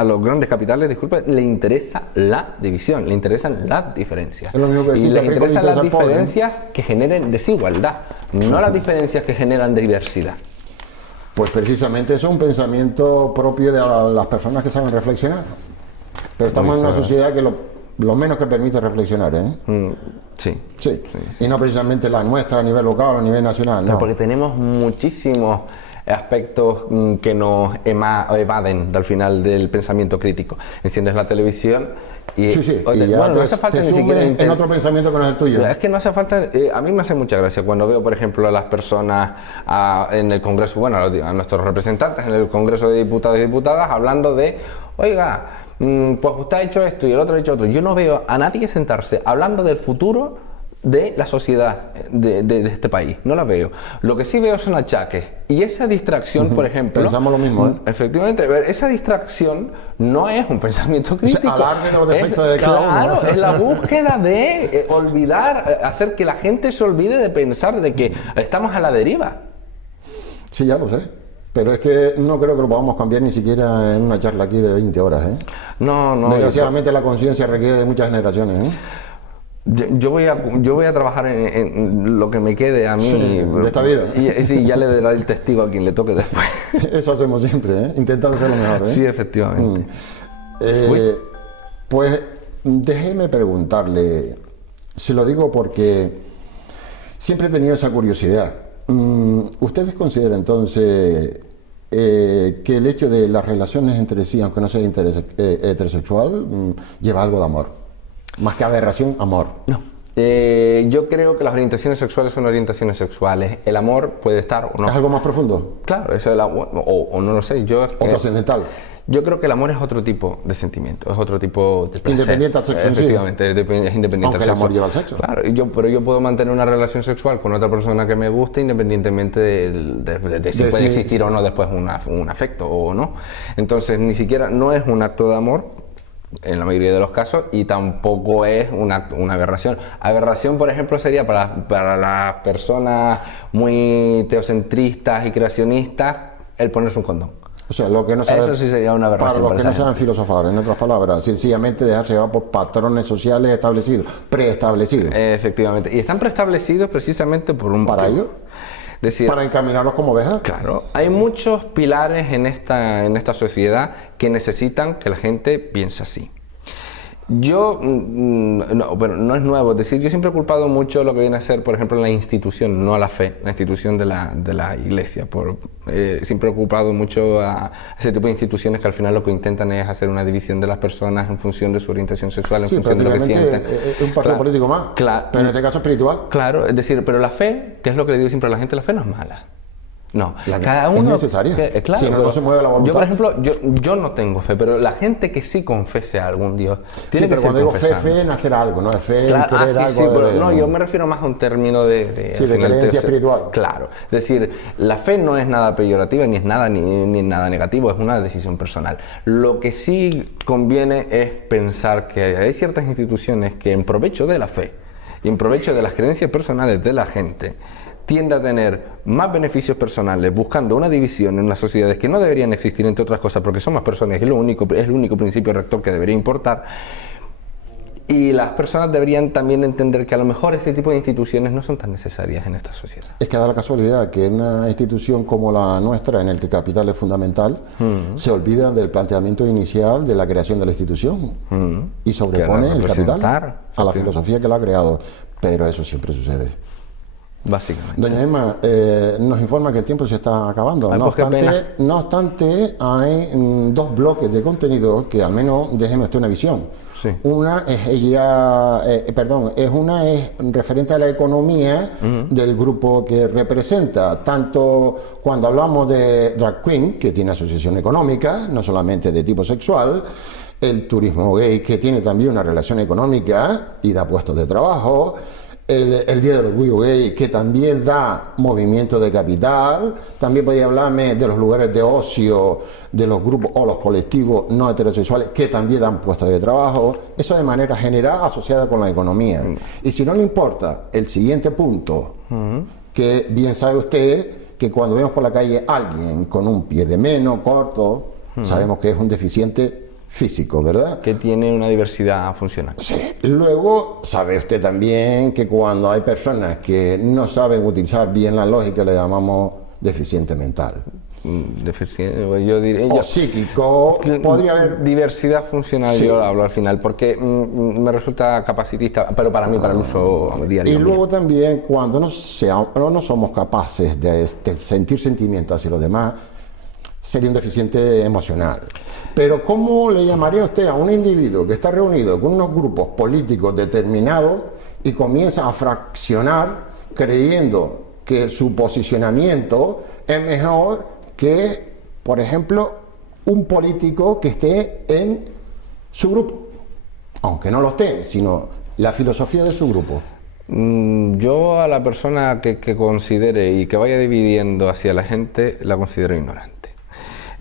la división, le interesan las diferencias. Es lo mismo que decir, y les interesan las diferencias que generen desigualdad, no las diferencias que generan diversidad. Pues precisamente eso es un pensamiento propio de las personas que saben reflexionar. Pero estamos en una sociedad que lo menos que permite reflexionar, ¿eh? Sí. Y no precisamente la nuestra a nivel local o a nivel nacional, no. Porque tenemos muchísimos aspectos que nos evaden al final del pensamiento crítico. Enciendes la televisión y... y ya no hace falta ni siquiera en otro pensamiento que no es el tuyo. Es que no hace falta... a mí me hace mucha gracia cuando veo, por ejemplo, a las personas en el Congreso, a nuestros representantes en el Congreso de Diputados y Diputadas hablando de, oiga, pues usted ha hecho esto y el otro ha hecho otro. Yo no veo a nadie sentarse hablando del futuro de la sociedad de este país, no la veo. Lo que sí veo son achaques y esa distracción, por ejemplo... Pensamos lo mismo, ¿eh? Efectivamente, esa distracción no es un pensamiento crítico. Alarde de los defectos de cada uno. Claro, es la búsqueda de olvidar, hacer que la gente se olvide de pensar de que estamos a la deriva. Sí, ya lo sé. Pero es que no creo que lo podamos cambiar ni siquiera en una charla aquí de 20 horas, ¿eh? No. Desgraciadamente la conciencia requiere de muchas generaciones, ¿eh? Yo voy a trabajar en lo que me quede a mí de esta vida. Y ya le daré el testigo a quien le toque después. Eso hacemos siempre, ¿eh? Intentando ser lo mejor, ¿eh? Sí, efectivamente. Pues déjeme preguntarle, se lo digo porque siempre he tenido esa curiosidad. ¿Ustedes consideran entonces que el hecho de las relaciones entre sí, aunque no sea heterosexual, lleva algo de amor? Más que aberración, amor. No. Yo creo que las orientaciones sexuales son orientaciones sexuales. El amor puede estar o no. ¿Es algo más profundo? Claro, eso es el amor, o no lo sé. ¿O trascendental? Yo creo que el amor es otro tipo de sentimiento, es otro tipo de placer. Independiente al sexo. Efectivamente, es independiente aunque al sexo. El amor lleva al sexo. Claro, pero yo puedo mantener una relación sexual con otra persona que me guste independientemente de si puede existir o no después un afecto o no. Entonces, ni siquiera, no es un acto de amor en la mayoría de los casos y tampoco es una aberración. Aberración, por ejemplo, sería para las personas muy teocentristas y creacionistas el ponerse un condón. O sea, lo que no sabe, eso sí sería una aberración. Para los que no saben filosofar, en otras palabras, sencillamente dejarse llevar por patrones sociales establecidos, preestablecidos. Efectivamente, y están preestablecidos precisamente por un... ¿Para ello? Decir, para encaminarlos como ovejas. Claro, hay muchos pilares en esta sociedad que necesitan que la gente piense así. Yo, no es nuevo, es decir, yo siempre he culpado mucho lo que viene a ser, por ejemplo, la institución, no a la fe, la institución de la iglesia. Siempre he culpado mucho a ese tipo de instituciones que al final lo que intentan es hacer una división de las personas en función de su orientación sexual, en función de lo que sienten. Un partido político más, pero en este caso espiritual. Claro, es decir, pero la fe, que es lo que le digo siempre a la gente, la fe no es mala. No, La cada es uno... necesaria. Claro, Si no, no se mueve la voluntad. Yo, por ejemplo, yo no tengo fe, pero la gente que sí confese a algún Dios tiene Sí, pero que cuando ser digo fe, confesando. fe en hacer algo, ¿no? Es fe Claro, en querer sí, algo. sí, pero no, yo me refiero más a un término Sí, de creencia espiritual. Claro, es decir, la fe no es nada peyorativa ni es nada ni nada negativo, es una decisión personal. Lo que sí conviene es pensar que hay ciertas instituciones que en provecho de la fe y en provecho de las creencias personales de la gente tiende a tener más beneficios personales buscando una división en las sociedades que no deberían existir, entre otras cosas, porque somos personas y es el único principio rector que debería importar. Y las personas deberían también entender que a lo mejor ese tipo de instituciones no son tan necesarias en esta sociedad. Es que da la casualidad que una institución como la nuestra, en el que el capital es fundamental, se olvida del planteamiento inicial de la creación de la institución y sobrepone el capital a la filosofía que la ha creado. Pero eso siempre sucede. Básicamente. Doña Emma, nos informa que el tiempo se está acabando. Ay, No obstante, hay dos bloques de contenido que al menos déjeme usted una visión. Sí. Una es es referente a la economía del grupo que representa, tanto cuando hablamos de drag queen, que tiene asociación económica, no solamente de tipo sexual, el turismo gay, que tiene también una relación económica y da puestos de trabajo, el Día del Orgullo Gay, que también da movimiento de capital. También podría hablarme de los lugares de ocio, de los grupos o los colectivos no heterosexuales, que también dan puestos de trabajo. Eso de manera general asociada con la economía. Y si no le importa el siguiente punto, que bien sabe usted que cuando vemos por la calle a alguien con un pie de menos, corto, sabemos que es un deficiente físico, ¿verdad? Que tiene una diversidad funcional. Sí. Luego, sabe usted también que cuando hay personas que no saben utilizar bien la lógica, le llamamos deficiente mental. Deficiente, yo diría... O psíquico, podría haber... Diversidad funcional, Sí. yo hablo al final, porque me resulta capacitista, pero para mí, para el uso diario. Y luego también cuando no somos capaces de sentir sentimientos hacia los demás, sería un deficiente emocional. Pero ¿cómo le llamaría usted a un individuo que está reunido con unos grupos políticos determinados y comienza a fraccionar creyendo que su posicionamiento es mejor que, por ejemplo, un político que esté en su grupo? Aunque no lo esté, sino la filosofía de su grupo. Yo a la persona que considere y que vaya dividiendo hacia la gente, la considero ignorante.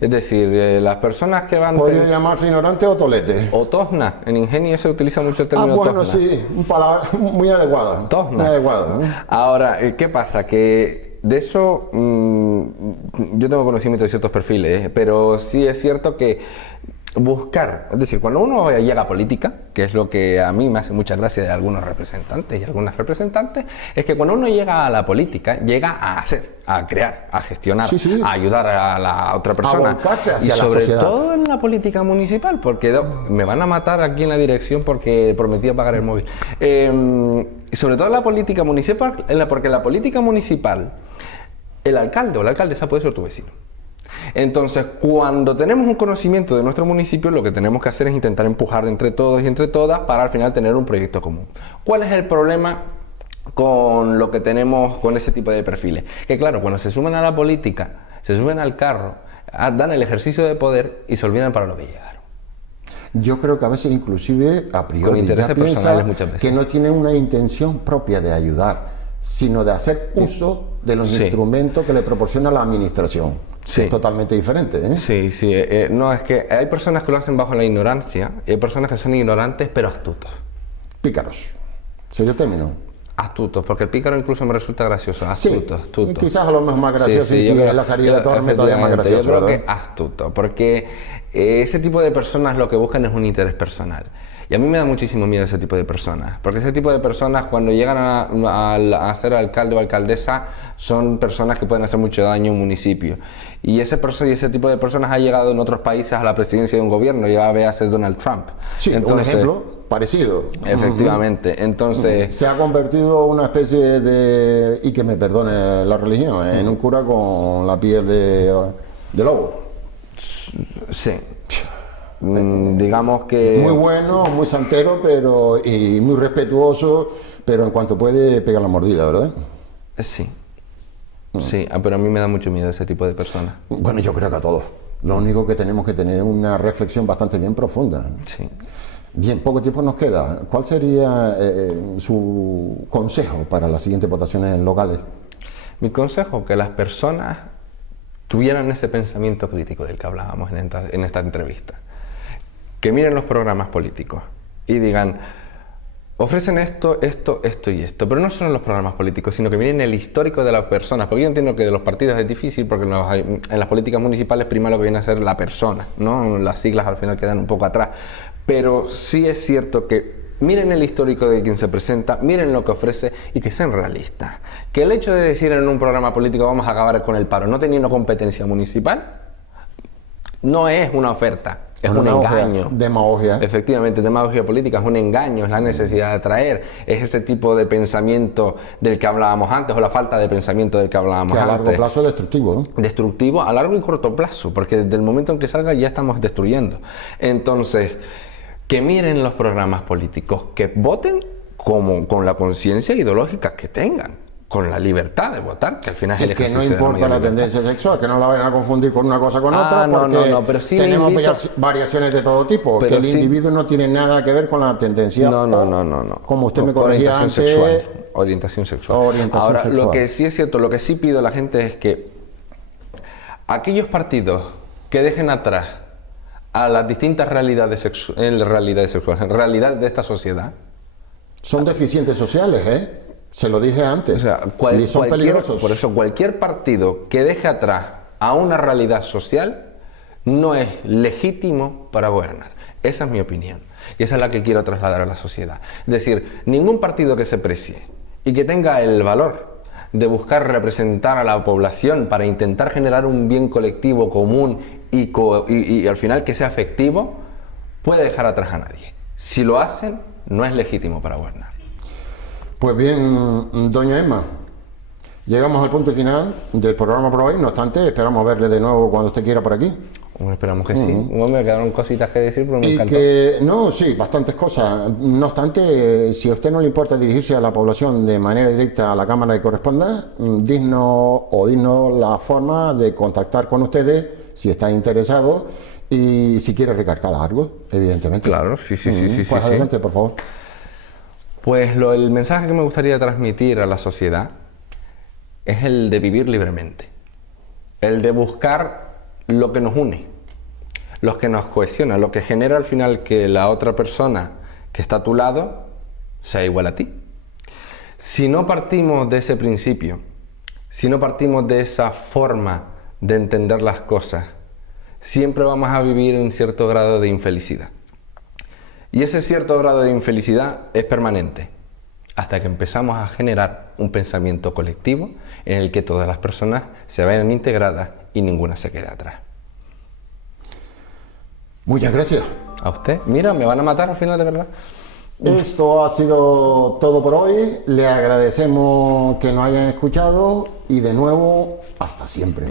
Es decir, las personas que van... ¿Podría llamarse ignorante o tolete? O tosna. En ingenio se utiliza mucho el término bueno, tosna. sí, una palabra muy adecuada. Tosna. Muy adecuada, ¿no? Ahora, ¿qué pasa? Que de eso yo tengo conocimiento de ciertos perfiles, pero sí es cierto que buscar, es decir, cuando uno llega a política, que es lo que a mí me hace mucha gracia de algunos representantes y algunas representantes, es que cuando uno llega a la política, llega a hacer, a crear, a gestionar, Sí. a ayudar a la otra persona. A volcarse hacia y la sobre sociedad. todo en la política municipal, porque me van a matar aquí en la dirección porque prometí apagar el móvil. Y sobre todo en la política municipal, porque en la política municipal, el alcalde o la alcaldesa puede ser tu vecino. Entonces, cuando tenemos un conocimiento de nuestro municipio, lo que tenemos que hacer es intentar empujar entre todos y entre todas para al final tener un proyecto común. ¿Cuál es el problema con lo que tenemos con ese tipo de perfiles? Que claro, cuando se suben a la política, se suben al carro, dan el ejercicio de poder y se olvidan para lo que llegaron. Yo creo que a veces inclusive a priori Con intereses ya piensa personales muchas veces. que no tiene una intención propia de ayudar, sino de hacer uso de los instrumentos que le proporciona la administración. Sí. Es totalmente diferente, ¿eh? Sí. No, es que hay personas que lo hacen bajo la ignorancia y hay personas que son ignorantes pero astutos. Pícaros. ¿Sería el término? Astutos, porque el pícaro incluso me resulta gracioso. Astutos, Sí, astutos. quizás a lo mejor más gracioso y si es la salida de Tormes todavía más gracioso, yo creo ¿verdad? que astuto, porque ese tipo de personas lo que buscan es un interés personal. Y a mí me da muchísimo miedo ese tipo de personas, porque ese tipo de personas cuando llegan a ser alcalde o alcaldesa son personas que pueden hacer mucho daño a un municipio. Y ese tipo de personas ha llegado en otros países a la presidencia de un gobierno, ya ve a ser Donald Trump. Sí, entonces, un ejemplo parecido. Efectivamente, entonces... Se ha convertido una especie de, y que me perdone la religión, en un cura con la piel de lobo. Sí. Digamos que... Muy bueno, muy santero, y muy respetuoso, pero en cuanto puede pega la mordida, ¿verdad? Sí. Sí, pero a mí me da mucho miedo ese tipo de personas. Bueno, yo creo que a todos. Lo único que tenemos que tener es una reflexión bastante bien profunda. Sí. Bien, poco tiempo nos queda. ¿Cuál sería su consejo para las siguientes votaciones locales? Mi consejo, que las personas tuvieran ese pensamiento crítico del que hablábamos en esta entrevista. Que miren los programas políticos y digan, ofrecen esto, esto, esto y esto, pero no solo los programas políticos, sino que miren el histórico de las personas, porque yo entiendo que de los partidos es difícil, porque en las políticas municipales prima lo que viene a ser la persona, ¿no? Las siglas al final quedan un poco atrás, pero sí es cierto que miren el histórico de quien se presenta, miren lo que ofrece y que sean realistas. Que el hecho de decir en un programa político vamos a acabar con el paro no teniendo competencia municipal, no es una oferta. Es un engaño. Demagogia. Efectivamente, demagogia política es un engaño, es la necesidad de atraer, es ese tipo de pensamiento del que hablábamos antes, o la falta de pensamiento del que hablábamos antes. Que a largo plazo es destructivo, ¿no? Destructivo a largo y corto plazo, porque desde el momento en que salga ya estamos destruyendo. Entonces, que miren los programas políticos, que voten con la conciencia ideológica que tengan, con la libertad de votar, que al final es el que ejercicio no importa la tendencia sexual, que no la vayan a confundir con una cosa con otra, porque pero sí tenemos variaciones de todo tipo, que el individuo no tiene nada que ver con la tendencia. No. Como usted me corregía antes, orientación sexual. Ahora, lo que sí es cierto, lo que sí pido a la gente es que aquellos partidos que dejen atrás a las distintas realidades sexuales, en realidad de esta sociedad, son deficientes sociales, ¿eh? Se lo dije antes. O sea, y son peligrosos. Por eso, cualquier partido que deje atrás a una realidad social no es legítimo para gobernar. Esa es mi opinión. Y esa es la que quiero trasladar a la sociedad. Es decir, ningún partido que se precie y que tenga el valor de buscar representar a la población para intentar generar un bien colectivo común y al final que sea efectivo, puede dejar atrás a nadie. Si lo hacen, no es legítimo para gobernar. Pues bien, doña Emma, llegamos al punto final del programa por hoy. No obstante, esperamos verle de nuevo cuando usted quiera por aquí. Esperamos que sí. Me quedaron cositas que decir, pero me encantó. No, sí, bastantes cosas. No obstante, si a usted no le importa dirigirse a la población de manera directa a la Cámara de Corresponda, dinos la forma de contactar con ustedes si está interesado y si quiere recargar algo, evidentemente. Claro, sí. Pues adelante, por favor. Pues el mensaje que me gustaría transmitir a la sociedad es el de vivir libremente, el de buscar lo que nos une, lo que nos cohesiona, lo que genera al final que la otra persona que está a tu lado sea igual a ti. Si no partimos de ese principio, si no partimos de esa forma de entender las cosas, siempre vamos a vivir un cierto grado de infelicidad. Y ese cierto grado de infelicidad es permanente, hasta que empezamos a generar un pensamiento colectivo en el que todas las personas se vayan integradas y ninguna se quede atrás. Muchas gracias. A usted. Mira, me van a matar al final, de verdad. Esto ha sido todo por hoy. Le agradecemos que nos hayan escuchado y de nuevo, hasta siempre.